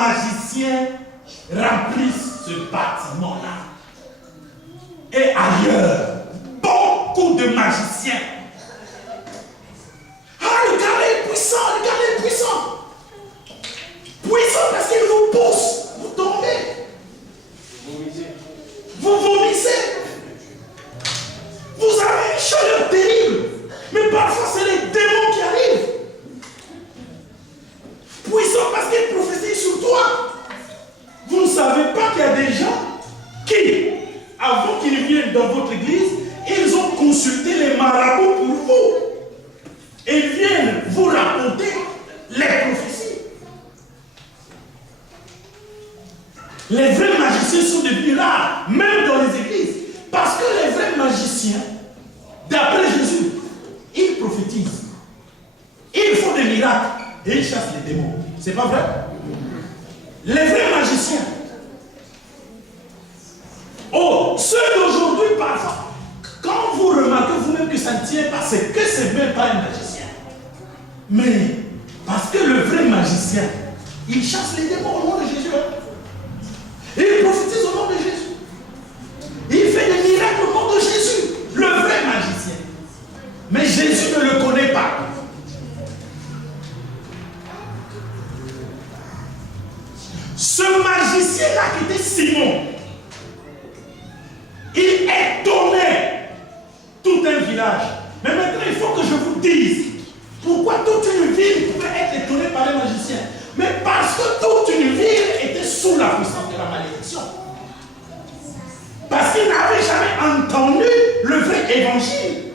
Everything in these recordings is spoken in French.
magiciens remplissent ce bâtiment-là. Et ailleurs, beaucoup de magiciens. Ah, le gars est puissant, le gars est puissant. Puissant parce qu'il vous pousse, vous tombez. Vous vomissez. Vous avez une chaleur terrible. Mais parfois, c'est les démons qui arrivent. Puissant parce qu'ils prophétisent sur toi. Vous ne savez pas qu'il y a des gens qui, avant qu'ils viennent dans votre église, ils ont consulté les marabouts pour vous. Ils viennent vous raconter les prophéties. Les vrais magiciens sont devenus rares, même dans les églises. Parce que les vrais magiciens, d'après Jésus, ils prophétisent. Ils font des miracles et ils chassent les démons. C'est pas vrai? Les vrais magiciens. Oh, ceux d'aujourd'hui, parfois, quand vous remarquez vous-même que ça ne tient pas, c'est que c'est même pas un magicien. Mais, parce que le vrai magicien, il chasse les démons au nom de Jésus. Il prophétise au nom de Jésus. Il fait des miracles au nom de Jésus. Le vrai magicien. Mais Jésus ne le connaît pas. Ce magicien-là qui était Simon, il étonnait tout un village. Mais maintenant, il faut que je vous dise pourquoi toute une ville pouvait être étonnée par les magiciens. Mais parce que toute une ville était sous la puissance de la malédiction. Parce qu'ils n'avaient jamais entendu le vrai évangile.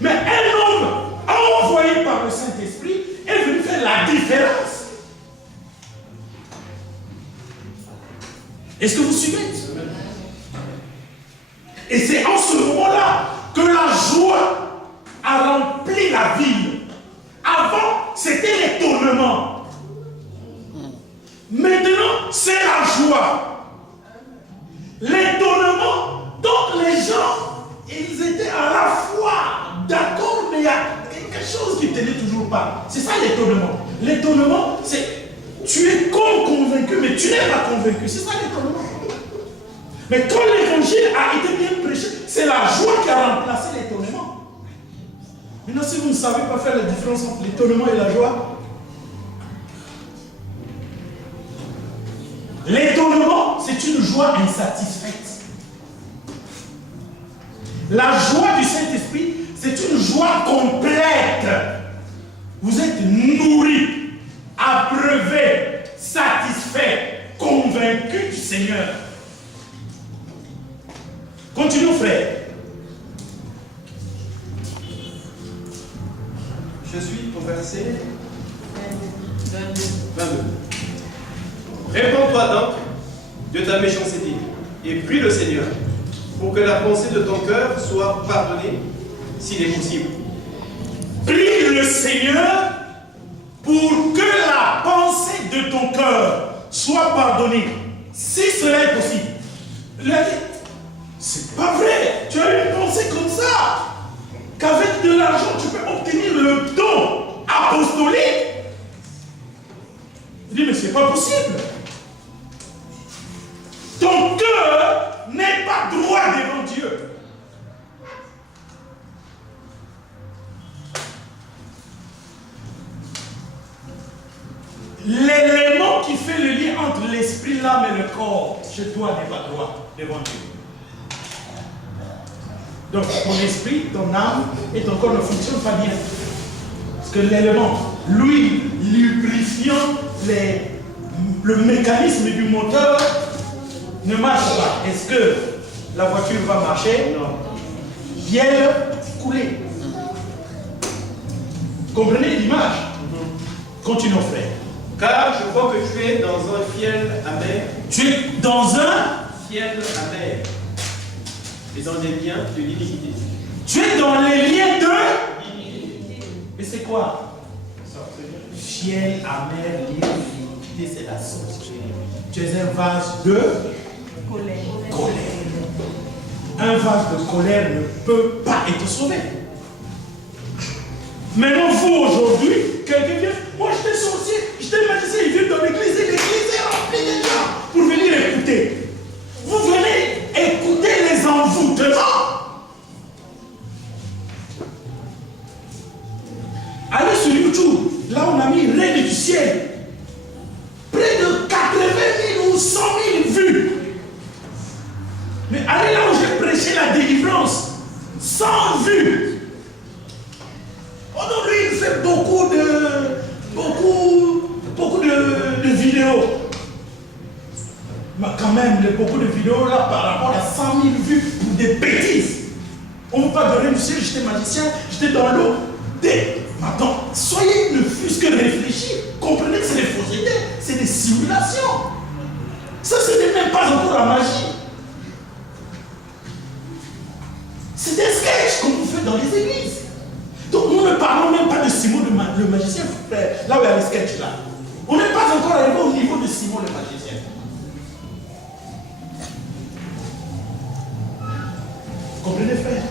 Mais un homme envoyé par le Saint-Esprit est venu faire la différence. Est-ce que vous suivez? Et c'est en ce moment-là que la joie a rempli la ville. Avant, c'était l'étonnement. Maintenant, c'est la joie. L'étonnement, donc les gens, ils étaient à la fois d'accord, mais il y a quelque chose qui ne tenait toujours pas. C'est ça l'étonnement. L'étonnement, c'est tu es comme convaincu, mais tu n'es pas convaincu. C'est ça l'étonnement. Mais quand l'évangile a été bien prêché, c'est la joie qui a remplacé l'étonnement. Maintenant, si vous ne savez pas faire la différence entre l'étonnement et la joie, l'étonnement, c'est une joie insatisfaite. La joie du Saint-Esprit, c'est une joie complète. Vous êtes nourris, abreuvés, satisfaits, convaincus du Seigneur. Continuons, frère. Je suis au verset 22. Réponds-toi donc de ta méchanceté et prie le Seigneur pour que la pensée de ton cœur soit pardonnée s'il est possible. Prie le Seigneur pour que la pensée de ton cœur soit pardonnée, si cela est possible. Il a dit, c'est pas vrai, tu as une pensée comme ça, qu'avec de l'argent tu peux obtenir le don apostolique. Il dit, mais c'est pas possible. Ton cœur n'est pas droit devant Dieu. L'élément qui fait le lien entre l'esprit, l'âme et le corps, chez toi n'est pas droit devant Dieu. Donc ton esprit, ton âme et ton corps ne fonctionnent pas bien. Parce que l'élément, lui, lubrifiant le mécanisme du moteur ne marche pas. Est-ce que la voiture va marcher? Non. Vielle couler. Comprenez l'image? Continuons, frère. Car je vois que tu es dans un fiel amer. Tu es dans un fiel amer. Et dans des liens de l'iniquité. Tu es dans les liens de l'iniquité. Et c'est quoi? Fiel, amer, l'iniquité, c'est la sorcellerie. Tu es un vase de colère. Un vase de colère ne peut pas être sauvé. Maintenant, vous, aujourd'hui, quelqu'un vient, moi j'étais sorcier, j'étais magicien. YouTube, là on a mis Règne du ciel. Près de 80 000 ou 100 000 vues. Mais allez là où j'ai prêché la délivrance, 100 vues. Aujourd'hui, il fait beaucoup de vidéos. Mais quand même, beaucoup de vidéos là par rapport à 100 000 vues pour des bêtises. On ne veut pas donner du ciel, j'étais magicien, j'étais dans l'eau. Attends, soyez ne fût-ce que réfléchis. Comprenez que c'est des faussetés, c'est des simulations. Ça, ce n'est même pas encore la magie. C'est des sketchs qu'on vous fait dans les églises. Donc nous ne parlons même pas de Simon le magicien, là où il y a les sketchs là. On n'est pas encore arrivé au niveau de Simon le magicien. Vous comprenez, frère?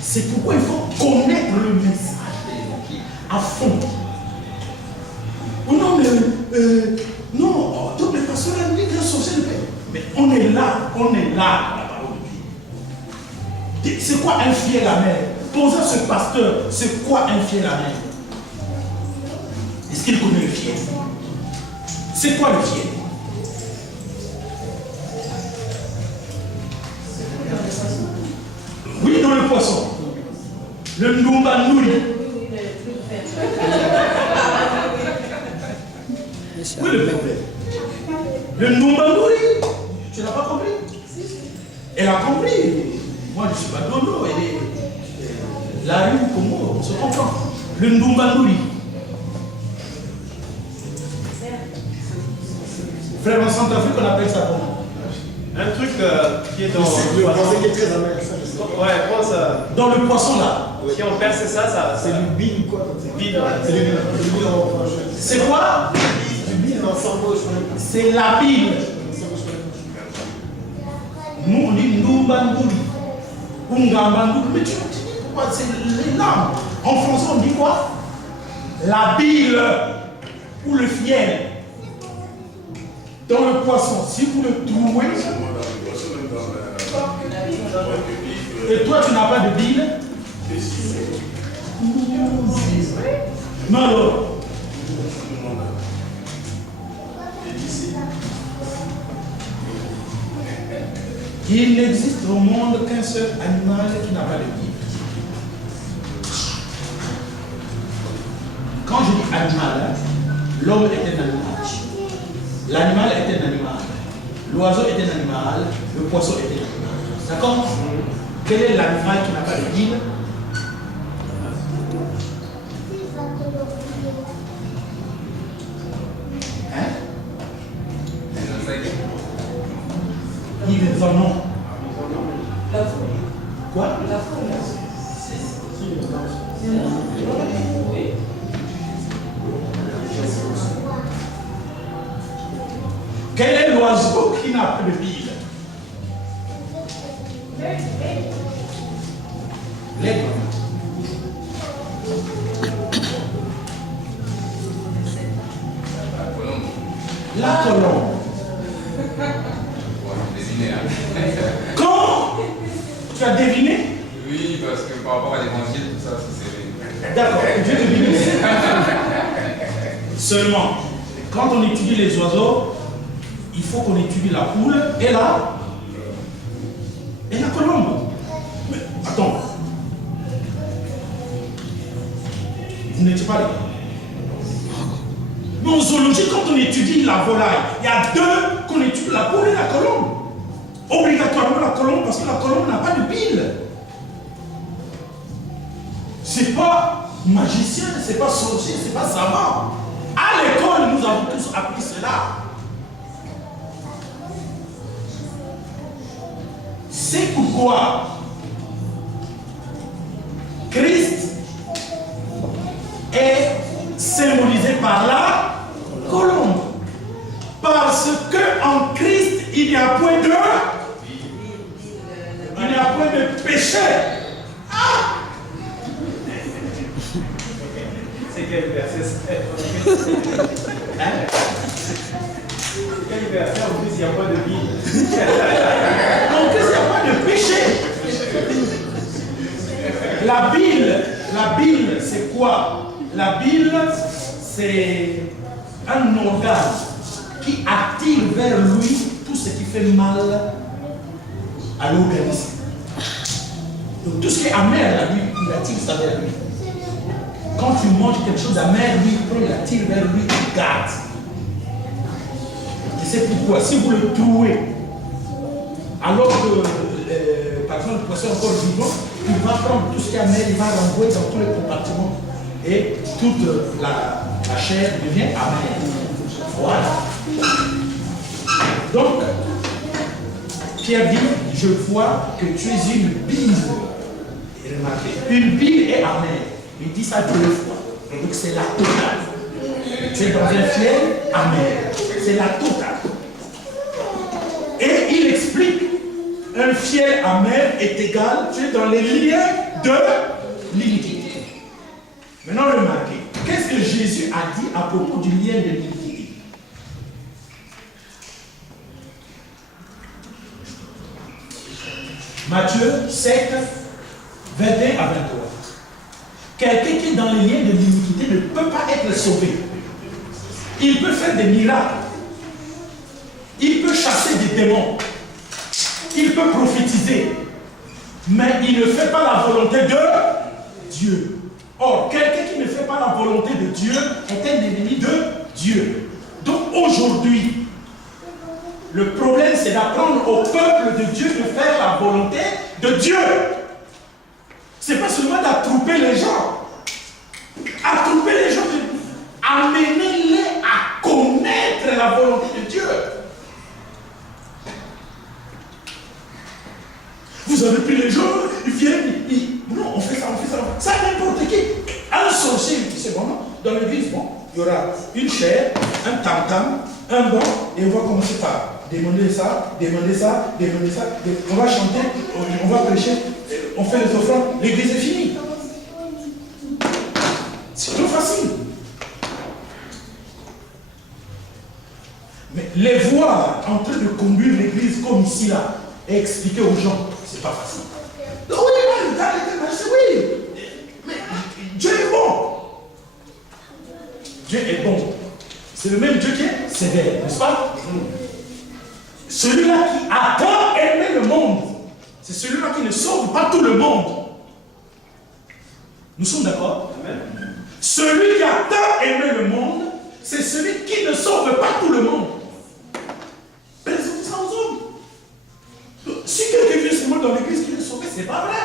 C'est pourquoi il faut connaître le message de l'évangile à fond. Oh non, mais non, donc les pasteurs là, ils sont sorciers. Mais on est là, la parole de Dieu. C'est quoi un fiel à mère? Posez à ce pasteur, c'est quoi un fiel à mère? Est-ce qu'il connaît le fiel? C'est quoi le fiel? Oui, dans le poisson. Le Ndumba Nouri. Oui, le peuple. Le Ndumba Nouri. Tu n'as pas compris? Elle a compris. Moi, je ne suis pas dodo. Elle est la rue Congo. On se comprend. Le Ndumba Nouri. Frère, en Centrafrique, on appelle ça comment? Un truc qui est dans... Le poisson qui est très amer, ça, je sais. Ouais, je pense... Dans le poisson là. si on perce ça... C'est du bin ou quoi? Vide. C'est du bin en français. C'est quoi? Du bin en sambo, je connais pas. C'est la Bible. Nous on dit Ndumba Ndouri. Ou Ngamba Ndouri. Mais tu dis pourquoi? C'est les langues. En français on dit quoi? La Bible. Ou le fiel. Dans le poisson, si vous le trouvez. Et toi tu n'as pas de Bible? Non, non. Il n'existe au monde qu'un seul animal qui n'a pas de Bible. Quand je dis animal, l'homme est un animal. L'animal est un animal. L'oiseau est un animal. Le poisson est un animal. D'accord? Quel est l'animal qui n'a pas de Bible? Hein? Ils en ont. Quoi? Quel est l'oiseau qui n'a pas de Bible? L'aigle. La colombe. Quand tu as deviné? Oui, parce que par rapport à l'évangile, tout ça, c'est... D'accord, Dieu te bénisse. Seulement, quand on étudie les oiseaux, il faut qu'on étudie la poule et la colombe. Mais attends. Vous n'étiez pas là. Mais en zoologie, quand on étudie la volaille, il y a deux qu'on étudie, la poule et la colombe. Obligatoirement la colombe, parce que la colombe n'a pas de bile. C'est pas magicien, c'est pas sorcier, c'est pas savant. À l'école, nous avons tous appris cela. C'est pourquoi Christ est symbolisé par la colombe. Parce qu'en Christ, il n'y a point de péché. Ah! C'est quel verset? Hein? Quel verset? En plus, il n'y a pas de Bible. En Christ, il n'y a pas de péché. La Bible, c'est quoi? La bile, c'est un organe qui attire vers lui tout ce qui fait mal à l'organisme. Donc tout ce qui est amer, lui, il attire ça vers lui. Quand tu manges quelque chose d'amer, lui, il attire vers lui, il garde. Et c'est pourquoi, si vous le trouez, alors que, par exemple, le poisson encore vivant, il va prendre tout ce qui est amer, il va l'envoyer dans tous les compartiments. Et toute la chair devient amère. Voilà. Donc, Pierre dit, je vois que tu es une bile. Et remarquez, une bile est amère. Il dit ça 2 fois. Donc c'est la totale. Tu es dans un fiel amer. C'est la totale. Et il explique, un fiel amer est égal, tu es dans les liens de l'iniquité. Maintenant remarquez, qu'est-ce que Jésus a dit à propos du lien de l'iniquité? Matthieu 7, 21 à 23. Quelqu'un qui est dans les liens de l'iniquité ne peut pas être sauvé. Il peut faire des miracles. Il peut chasser des démons. Il peut prophétiser. Mais il ne fait pas la volonté de Dieu. Or, quelqu'un qui ne fait pas la volonté de Dieu est un ennemi de Dieu. Donc aujourd'hui, le problème c'est d'apprendre au peuple de Dieu de faire la volonté de Dieu. Ce n'est pas seulement d'attrouper les gens. Attrouper les gens, amenez-les à connaître la volonté de Dieu. Vous avez pris les gens, ils viennent, non, on fait ça, on fait ça. Ça n'importe qui. Un sorcier, c'est bon, non? Dans l'église, bon, il y aura une chair, un tam-tam, un banc, et on va commencer par demander ça, demander ça, demander ça. On va chanter, on va prêcher, on fait les offrandes, l'église est finie. C'est trop facile. Mais les voir en train de conduire l'église comme ici, là, et expliquer aux gens, c'est pas facile. Donc, oui, oui, mais Dieu est bon. Dieu est bon. C'est le même Dieu qui est sévère, n'est-ce pas? Celui-là qui a tant aimé le monde, c'est celui-là qui ne sauve pas tout le monde. Nous sommes d'accord? Celui qui a tant aimé le monde, c'est celui qui ne sauve pas tout le monde. Présentez ça aux hommes. Si quelqu'un vient seulement dans l'église qui est sauvé, c'est pas vrai.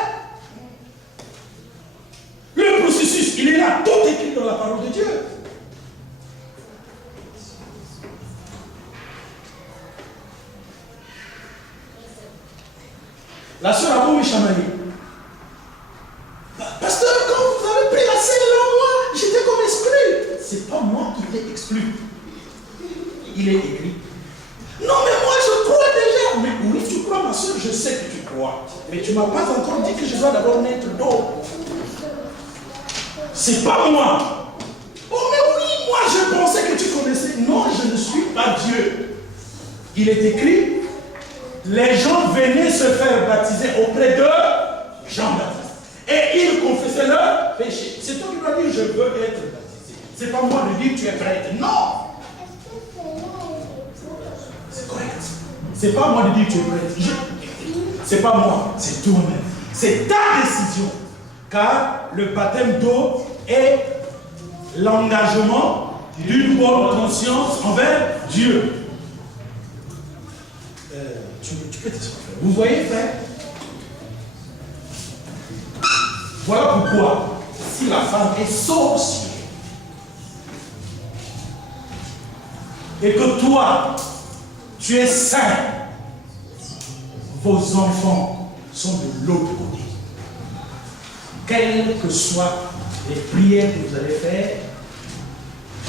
Le processus, il est là, tout écrit dans la parole de Dieu. La sœur a beau me chamailler. Pasteur, quand vous avez pris la selle là, moi, j'étais comme exclu. C'est pas moi qui t'ai exclu. Il est écrit. Non, mais moi je crois déjà. Mais oui, tu crois, ma soeur, je sais que tu crois. Mais tu ne m'as pas encore dit que je dois d'abord naître d'eau. C'est pas moi. Oh, mais oui, moi je pensais que tu connaissais. Non, je ne suis pas Dieu. Il est écrit, les gens venaient se faire baptiser auprès de Jean-Baptiste. Et ils confessaient leur péché. C'est toi qui dois dire, je veux être baptisé. C'est pas moi de dire, tu es prêtre. Non. C'est correct. C'est pas moi de dire, tu es prêtre. C'est pas moi, c'est toi-même. C'est ta décision. Car le baptême d'eau est l'engagement d'une bonne conscience envers Dieu. Tu peux te faire. Vous voyez, frère? Voilà pourquoi, si la femme est sorcière, et que toi, tu es saint, vos enfants sont de l'autre côté. Quelles que soient les prières que vous allez faire,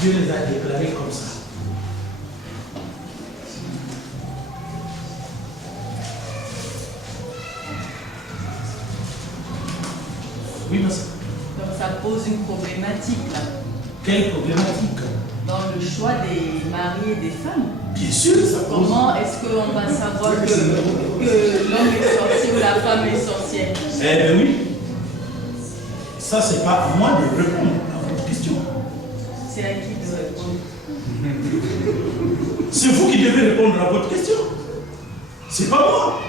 Dieu les a déclarées comme ça. Oui, monsieur. Donc ça pose une problématique là. Quelle problématique? Dans le choix des maris et des femmes. Bien sûr, ça pose. Comment est-ce qu'on va savoir que l'homme est sorcier ou la femme est sorcière? Eh bien oui. Ça, c'est pas à moi de répondre à votre question. C'est vous qui devez répondre à votre question. C'est pas moi.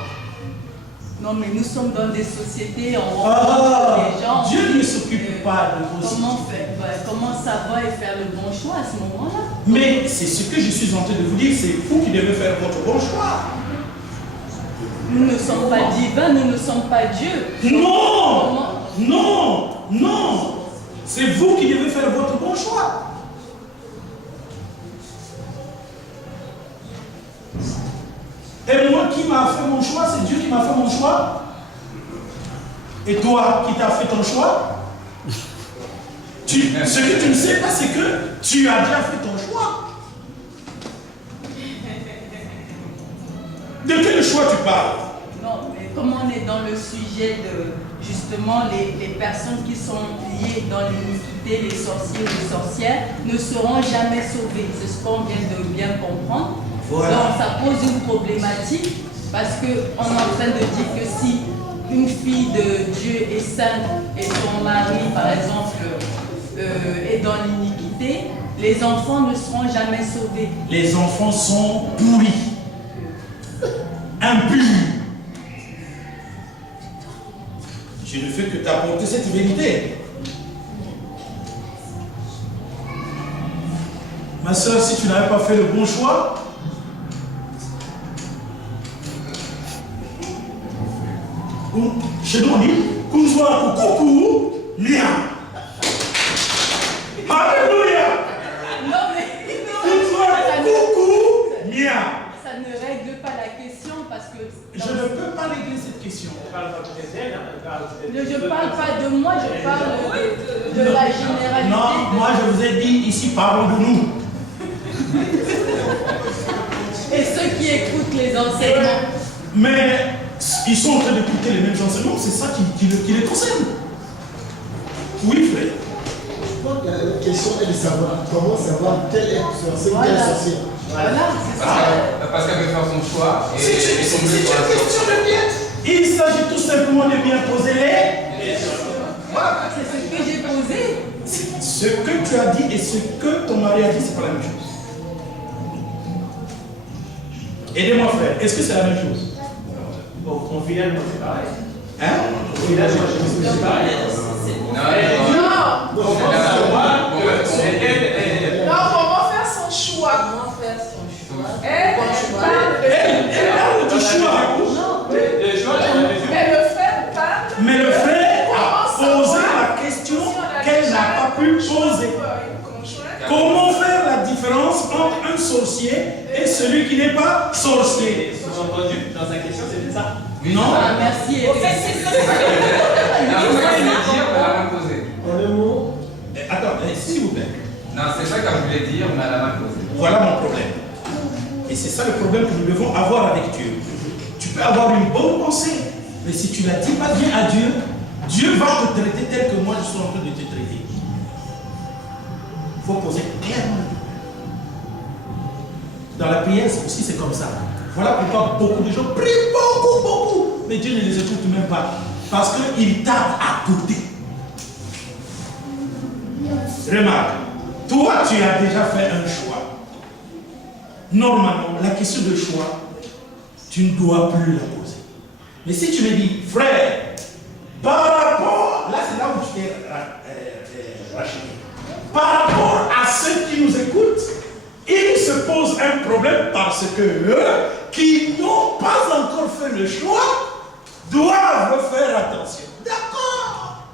Non, mais nous sommes dans des sociétés, on Ah, rencontre des gens. Dieu ne s'occupe pas de vos Comment savoir et faire le bon choix à ce moment-là? Mais c'est ce que je suis en train de vous dire, c'est vous qui devez faire votre bon choix. Nous ne sommes pas divins, nous ne sommes pas Dieu. Non, non, non. C'est vous qui devez faire votre bon choix. Et moi qui m'a fait mon choix, c'est Dieu qui m'a fait mon choix. Et toi qui t'as fait ton choix, ce que tu ne sais pas, c'est que tu as déjà fait ton choix. De quel choix tu parles? Non, mais comme on est dans le sujet de justement les personnes qui sont liées dans l'iniquité, les sorciers ou les sorcières, ne seront jamais sauvés. C'est ce qu'on vient de bien comprendre. Voilà. Donc ça pose une problématique parce qu'on est en train de dire que si une fille de Dieu est sainte et son mari, par exemple, est dans l'iniquité, les enfants ne seront jamais sauvés. Les enfants sont pourris, impurs. Je ne fais que t'apporter cette vérité. Ma soeur, si tu n'avais pas fait le bon choix, chez nous on dit Kunzwa coucou, Nia. Alléluia. Non mais Kunzwa coucou, Nia. ça ne règle pas la question parce que Je ne peux pas régler cette question. je ne parle pas de moi, je parle de la généralité. Non, moi je vous ai dit ici, parlons de nous. Et ceux qui écoutent les enseignements. Mais ils sont en train d'écouter les mêmes enseignements, c'est ça qui les concerne. Oui, frère. Je crois que la question est de savoir comment savoir quelle est sorcière ou quelle sorcière. Voilà, c'est ça. Parce qu'elle veut faire son choix et C'est une tomber sur la question de bien. Il s'agit tout simplement de bien poser les questions. C'est ce que j'ai posé. Ce que tu as dit et ce que ton mari a dit, c'est pas la même chose. Aidez-moi, frère. Est-ce que c'est la même chose? Bon, mon fidèle, moi, c'est pareil. Hein? Mon fidèle, moi, c'est pareil. Non, Non, comment faire son choix? Elle parle du choix. Mais le frère parle. Mais le frère a posé la question qu'elle n'a pas pu poser. Comment faire la différence entre un sorcier et celui qui n'est pas sorcier? Sous-entendu, dans sa question, c'était ça. Non. Ah, merci. Au fait, c'est ça. En un mot, Attends, s'il vous plaît. non, c'est ça qu'elle voulait dire, mais elle a mal posé. Voilà mon problème. Et c'est ça le problème que nous devons avoir avec Dieu. Tu peux avoir une bonne pensée, mais si tu ne la dis pas bien à Dieu, Dieu va te traiter tel que moi je suis en train de te traiter. Il faut poser clairement. Dans la prière, aussi c'est comme ça. Voilà pourquoi beaucoup de gens prient beaucoup, mais Dieu ne les écoute même pas. Parce qu'il tape à côté. Remarque, toi tu as déjà fait un choix. Normalement, la question de choix, tu ne dois plus la poser. Mais si tu me dis, frère, par rapport, là c'est là où tu t'es racheté. Par rapport à ceux qui nous écoutent, ils se posent un problème parce que eux, qui n'ont pas encore fait le choix, doivent faire attention. D'accord.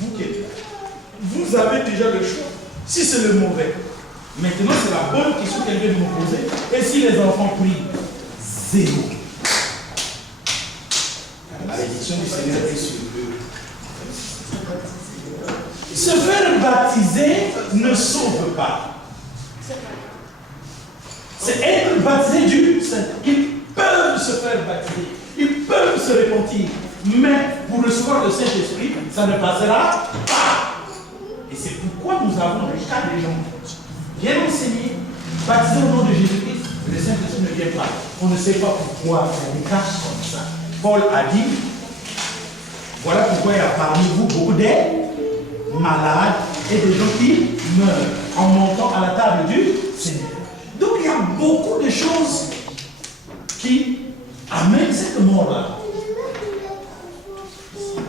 Vous qui êtes là, vous avez déjà le choix. Si c'est le mauvais, maintenant c'est la bonne question qu'elle vient de me poser. Et si les enfants prient, zéro. La bénédiction du Seigneur est sur eux. Se faire baptiser ne sauve pas. C'est être baptisé du Saint. Ils peuvent se faire baptiser. Ils peuvent se repentir. Mais pour recevoir le Saint-Esprit, ça ne passera pas. Et c'est pourquoi nous avons des cas de gens bien enseignés, baptisés au nom de Jésus-Christ, le Saint-Esprit ne vient pas. On ne sait pas pourquoi il y a des cas comme ça. Paul a dit, voilà pourquoi il y a parmi vous beaucoup de malades et des gens qui meurent en montant à la table du Seigneur. Donc il y a beaucoup de choses qui amènent cette mort-là.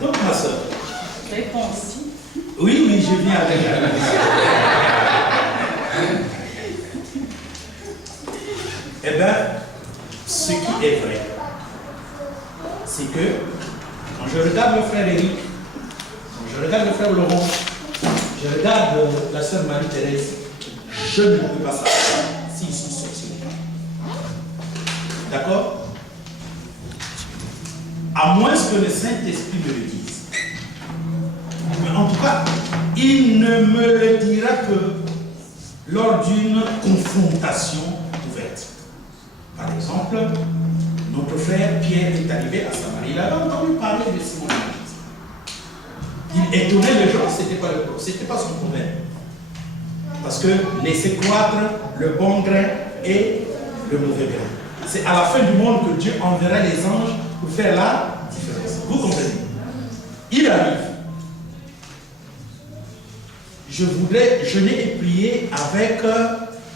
Donc ma soeur. Très concis. Oui, oui, je viens avec la Eh bien, ce qui est vrai, c'est que quand je regarde le frère Eric, quand je regarde le frère Laurent, je regarde la sœur Marie-Thérèse, je ne peux pas savoir s'ils sont sorciers ou pas. D'accord? À moins que le Saint-Esprit me le dise. Mais en tout cas, il ne me le dira que lors d'une confrontation ouverte. Par exemple, notre frère Pierre est arrivé à Samarie. Il avait entendu parler de Simon le Magus. Il étonnait les gens, c'était pas son problème. Parce que laisser croître le bon grain et le mauvais grain. C'est à la fin du monde que Dieu enverra les anges pour faire la différence. Vous comprenez? Il arrive. Je n'ai et prier avec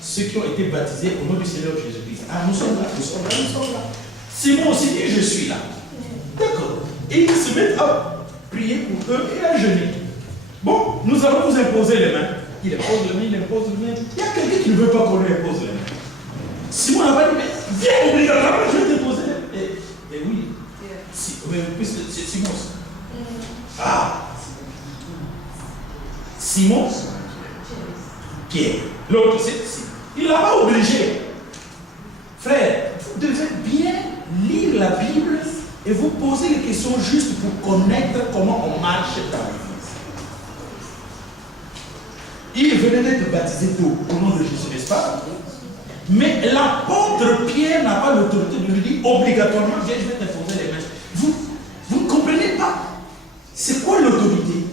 ceux qui ont été baptisés au nom du Seigneur Jésus-Christ. Ah, nous sommes là, nous sommes là, nous sommes là. Simon aussi dit, je suis là. D'accord. Et ils se mettent à prier pour eux et à jeûner. Bon, nous allons vous imposer les mains. Il impose les mains, il impose les mains. Il y a quelqu'un qui ne veut pas qu'on lui impose les mains. Simon n'a pas dit, mais viens obligatoirement, je vais t'imposer les mains. Et oui. C'est Simon. Ah. Simon, Pierre. L'autre, c'est Simon. Il ne l'a pas obligé. Frère, vous devez bien lire la Bible et vous poser les questions juste pour connaître comment on marche dans l'église. Il venait d'être baptisé au nom de Jésus, n'est-ce pas? Mais l'apôtre Pierre n'a pas l'autorité de lui dire obligatoirement, viens, je vais t'imposer les mains. Vous ne comprenez pas. C'est quoi l'autorité?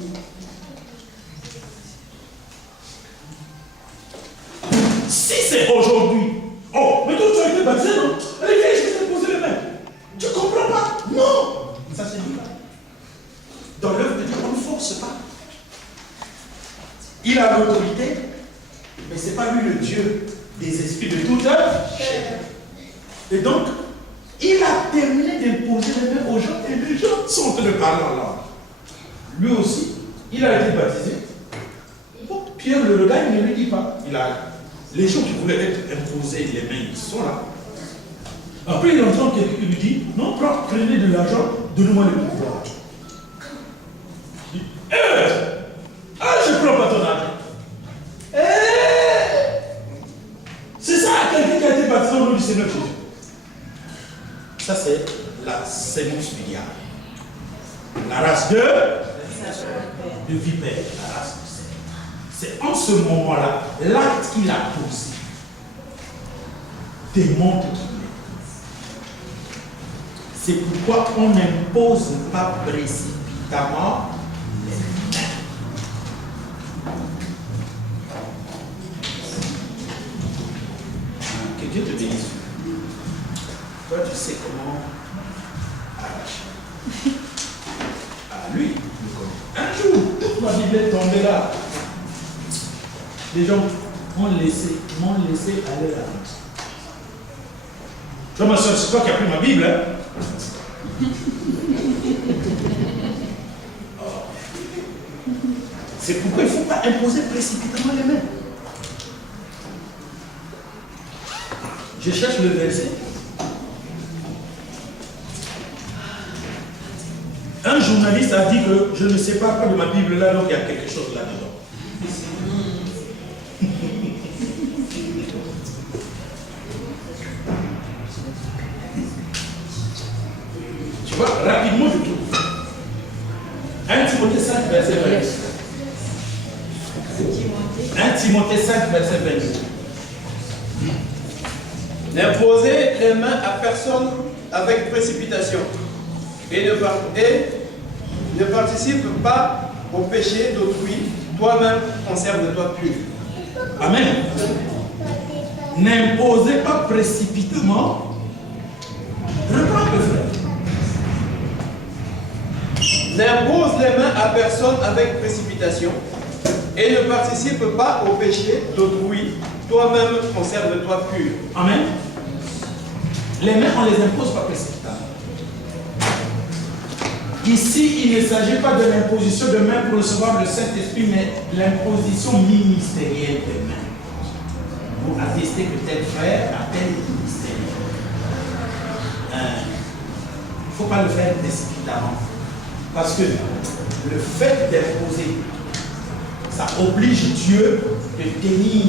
Si c'est aujourd'hui, oh, mais toi tu as été baptisé, non? Allez, viens, je vais t'imposer les mains. Tu ne comprends pas? Non! Ça se dit pas. Dans l'œuvre de Dieu, on ne force pas. Il a l'autorité, mais ce n'est pas lui le Dieu des esprits de toute chair. Et donc, il a terminé d'imposer les mains aux gens et les gens sont en train de parler en langue. Lui aussi, il a été baptisé. Bon, Pierre le regarde, il ne lui dit pas. Les gens qui voulaient être imposés les mains, ils sont là. Après, il entend quelqu'un qui lui dit, non, prenez de l'argent, donnez-moi le pouvoir. Il dit, je ne prends pas ton argent. C'est ça, quelqu'un qui a été baptisé au nom du Seigneur Jésus. Ça, c'est la sémence du diable. La race de vipère, la race de serpent. C'est en ce moment-là, l'acte qu'il a posé démontre qu'il est. C'est pourquoi on n'impose pas précipitamment les mains. Que Dieu te bénisse. Toi, tu sais comment arracher. Ah, lui, il connaît. Un jour, toute ma Bible est tombée là. Les gens m'ont laissé aller là. Tu vois, ma soeur, c'est toi qui as pris ma Bible, hein? C'est pourquoi il ne faut pas imposer précipitamment les mains. Je cherche le verset. Un journaliste a dit que je ne sais pas quoi de ma Bible là, donc il y a quelque chose là-dedans. Tu vois, rapidement je trouve. 1 Timothée 5, verset 22. 1 Timothée 5, verset 22. N'imposez les mains à personne avec précipitation et ne participe pas au péché d'autrui. Toi-même, conserve-toi pur. Amen. N'imposez pas précipitamment. Reprends le frère. N'impose les mains à personne avec précipitation et ne participe pas au péché d'autrui. Toi-même, conserve-toi pur. Amen. Les mains, on les impose pas précipitamment. Ici, il ne s'agit pas de l'imposition de main pour recevoir le Saint-Esprit, mais l'imposition ministérielle des mains. Pour attester que tel frère a tel ministère. Il ne faut pas le faire précipitamment. Parce que le fait d'imposer, ça oblige Dieu de tenir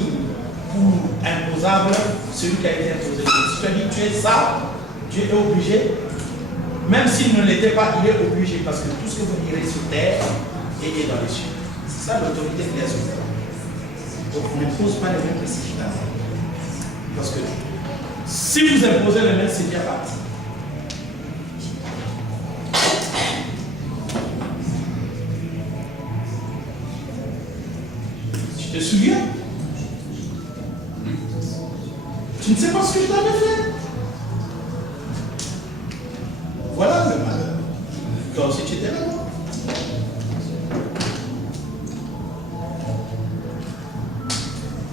pour imposable celui qui a été imposé. Si tu as dit tu es ça, Dieu est obligé. Même s'il ne l'était pas, il est obligé. Parce que tout ce que vous direz sur terre est dans les cieux. C'est ça l'autorité qu'il y a sur terre. Donc on n'impose pas les mains précipitamment. Parce que si vous imposez les mains, c'est bien parti. Tu te souviens? Tu ne sais pas ce que je t'avais fait. Voilà le malheur. Toi aussi tu étais là.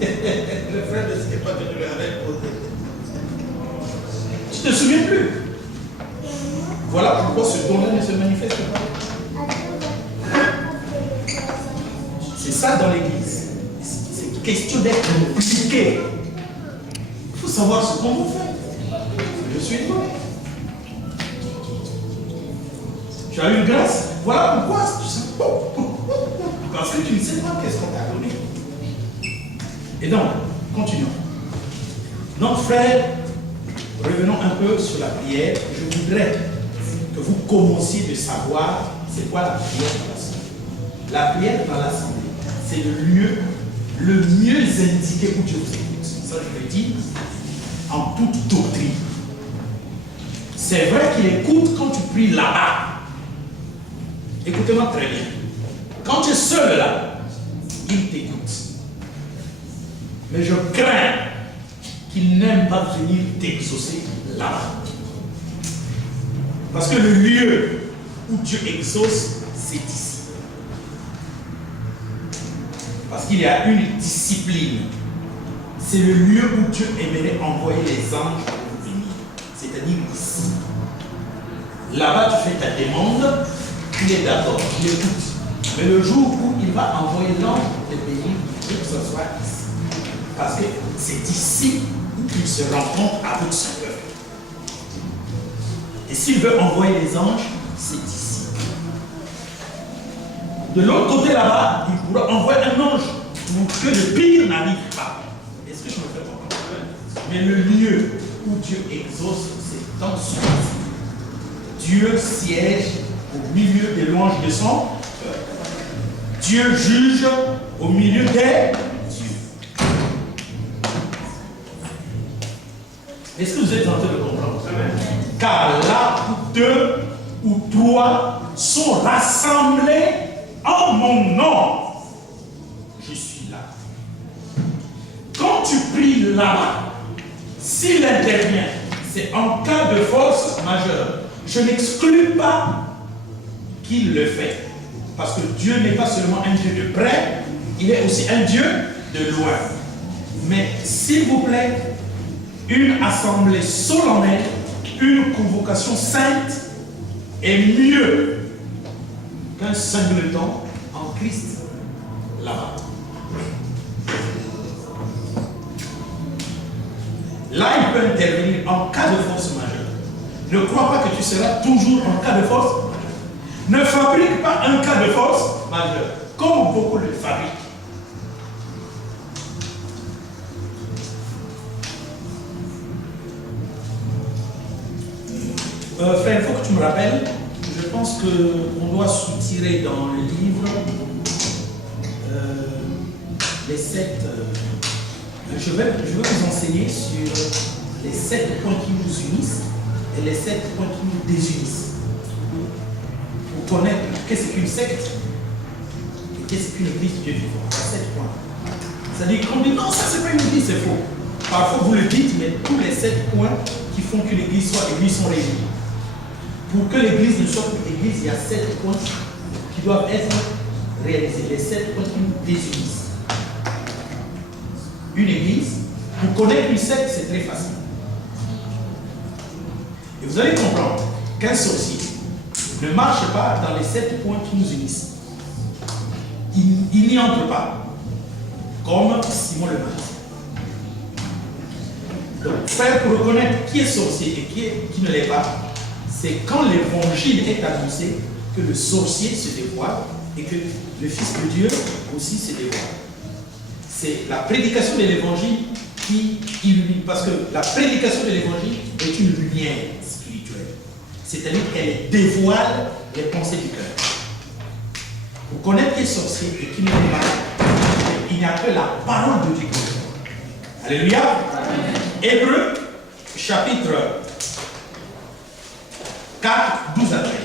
Le frère ne sait pas que tu lui avais posé. Tu ne te souviens plus. Voilà pourquoi ce don-là ne se manifeste pas. C'est ça dans l'église. C'est question d'être impliqué. Il faut savoir ce qu'on vous fait. Je suis toi. Tu as eu une grâce. Voilà pourquoi tu sais. Parce que tu ne sais pas qu'est-ce qu'on t'a donné. Et donc, continuons. Donc, frère, revenons un peu sur la prière. Je voudrais que vous commenciez de savoir c'est quoi la prière dans l'assemblée. La prière dans l'assemblée, c'est le lieu le mieux indiqué pour Dieu vous écoute. Ça, je le dis en toute doctrine. C'est vrai qu'il écoute quand tu pries là-bas. Écoutez-moi très bien. Quand tu es seul là, il t'écoute. Mais je crains qu'il n'aime pas venir t'exaucer là-bas. Parce que le lieu où Dieu exauce, c'est ici. Parce qu'il y a une discipline. C'est le lieu où Dieu aimerait envoyer les anges pour venir. C'est-à-dire ici. Là-bas, tu fais ta demande, il est d'accord, il écoute. Mais le jour où il va envoyer l'ange pour te bénir, il veut que ce soit ici. Parce que c'est ici qu'il se rencontre avec son peuple. Et s'il veut envoyer les anges, c'est ici. De l'autre côté là-bas, il pourra envoyer un ange pour que le pire n'arrive pas. Est-ce que je me fais comprendre? Mais le lieu où Dieu exauce, c'est dans son pays. Dieu siège au milieu des louanges de son peuple. Dieu juge au milieu des dieux. Est-ce que vous êtes en train de comprendre? Car là où 2 ou 3 sont rassemblés en mon nom, je suis là. Quand tu pries là-bas, s'il intervient, c'est en cas de force majeure. Je n'exclus pas qu'il le fait. Parce que Dieu n'est pas seulement un Dieu de près, il est aussi un Dieu de loin. Mais s'il vous plaît, une assemblée solennelle, une convocation sainte est mieux qu'un singleton en Christ là-bas. Là, il peut intervenir en cas de force majeure. Ne crois pas que tu seras toujours en cas de force majeure. Ne fabrique pas un cas de force majeure, comme beaucoup le fabriquent. Frère, il faut que tu me rappelles, je pense qu'on doit soutirer dans le livre les 7... je vais vous enseigner sur les 7 points qui nous unissent et les 7 points qui nous désunissent. Pour connaître qu'est-ce qu'une secte et qu'est-ce qu'une église de Dieu vivant. 7 points. C'est-à-dire qu'on dit non, ça c'est pas une église, c'est faux. Parfois vous le dites, mais tous les 7 points qui font qu'une église soit église sont réunis. Pour que l'église ne soit plus église, il y a 7 points qui doivent être réaliser les 7 points qui nous désunissent. Une église, pour connaître une secte, c'est très facile. Et vous allez comprendre qu'un sorcier ne marche pas dans les 7 points qui nous unissent. Il n'y entre pas, comme Simon le Magicien. Donc, frère, pour reconnaître qui est sorcier et qui ne l'est pas, c'est quand l'évangile est annoncé que le sorcier se dévoile et que le Fils de Dieu aussi se dévoile. C'est la prédication de l'évangile qui illumine, parce que la prédication de l'évangile est une lumière spirituelle. C'est-à-dire qu'elle dévoile les pensées du cœur. Pour connaître qui est sorcier et qui ne l'est pas, il n'y a que la parole de Dieu. Alléluia. Hébreux, chapitre 4, 12 à 13.